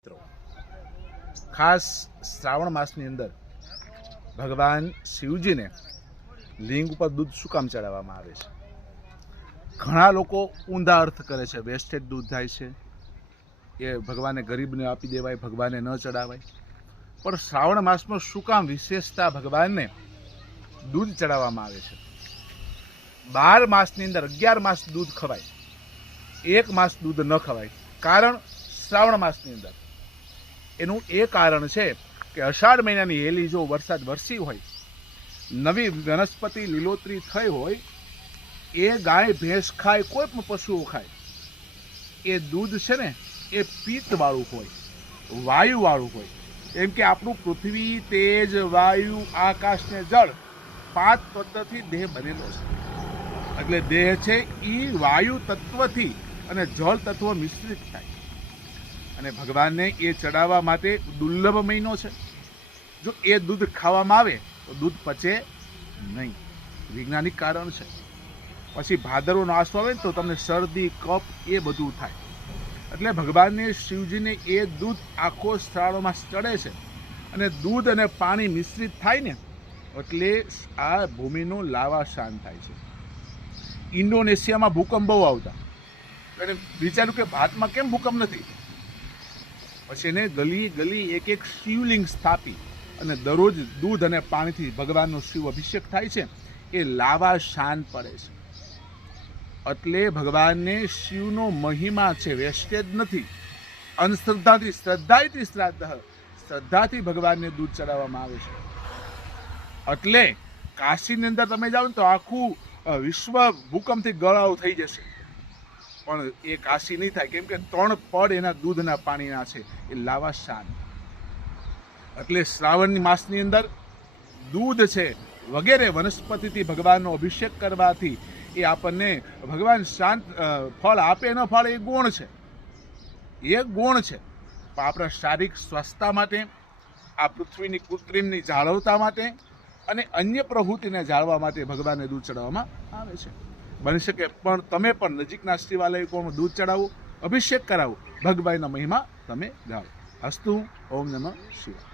મિત્રો, ખાસ શ્રાવણ માસની અંદર ભગવાન શિવજીને લિંગ ઉપર દૂધ શું કામ ચડાવવામાં આવે છે? ઘણા લોકો ઊંધા અર્થ કરે છે, વેસ્ટેજ દૂધ થાય છે એ ભગવાને ગરીબને આપી દેવાય, ભગવાને ન ચડાવાય. પણ શ્રાવણ માસમાં શું કામ વિશેષતા ભગવાનને દૂધ ચડાવવામાં આવે છે? 12 માસની અંદર 11 માસ દૂધ ખવાય, 1 માસ દૂધ ન ખવાય. કારણ શ્રાવણ માસની અંદર એનું એ કારણ છે કે અષાઢ મહિનાની હેલી જો વરસાદ વરસી હોય, નવી વનસ્પતિ લીલોતરી થઈ હોય, એ ગાય ભેંસ ખાય, કોઈ પણ પશુઓ ખાય, એ દૂધ છે ને એ પિત્તવાળું હોય, વાયુવાળું હોય. એમ કે આપણું પૃથ્વી, તેજ, વાયુ, આકાશ ને જળ 5 તત્વથી દેહ બનેલો છે. એટલે દેહ છે એ વાયુ તત્વથી અને જળ તત્વ મિશ્રિત થાય. અને ભગવાનને એ ચડાવવા માટે દુર્લભ મહિનો છે. જો એ દૂધ ખાવામાં આવે તો દૂધ પચે નહીં, વૈજ્ઞાનિક કારણ છે. પછી ભાદરવાનો આસો આવે ને તો તમને શરદી, કફ એ બધું થાય. એટલે ભગવાનને શિવજીને એ દૂધ આખો શ્રાવણ માસ ચડે છે. અને દૂધ અને પાણી મિશ્રિત થાય ને એટલે આ ભૂમિનું લાવા શાન થાય છે. ઇન્ડોનેશિયામાં ભૂકંપ બહુ આવતા, એને વિચાર્યું કે ભારતમાં કેમ ભૂકંપ નથી. પછી એને ગલી ગલી એક શિવલિંગ સ્થાપી અને દરરોજ દૂધ અને પાણીથી ભગવાનનો શિવ અભિષેક થાય છે. એ લાવા શાન પડે છે. એટલે ભગવાનને શિવનો મહિમા છે, વેસ્ટેજ નથી. અંધશ્રદ્ધાથી શ્રદ્ધાથી શ્રદ્ધાથી ભગવાનને દૂધ ચડાવવામાં આવે છે. એટલે કાશીની અંદર તમે જાઓ ને તો આખું વિશ્વ ભૂકંપથી ગળાઓ થઈ જશે, પણ એ કાશી નહીં થાય. કેમ કે 3 પડ એના દૂધના પાણીના છે, એ લાવા શાન. એટલે શ્રાવણની માસની અંદર દૂધ છે વગેરે વનસ્પતિથી ભગવાનનો અભિષેક કરવાથી એ આપણને ભગવાન શાંત ફળ આપે. ન ફળ એ ગુણ છે, એ ગુણ છે. પણ આપણા શારીરિક સ્વસ્થતા માટે, આ પૃથ્વીની કૃત્રિમની જાળવતા માટે અને અન્ય પ્રવૃત્તિને જાળવવા માટે ભગવાનને દૂધ ચડાવવામાં આવે છે. બની શકે પણ તમે પણ નજીકના શિવાલયમાં દૂધ ચડાવો, અભિષેક કરાવો, ભગવાનના મહિમા તમે જાણો. અસ્તુ. ઓમ નમઃ શિવાય.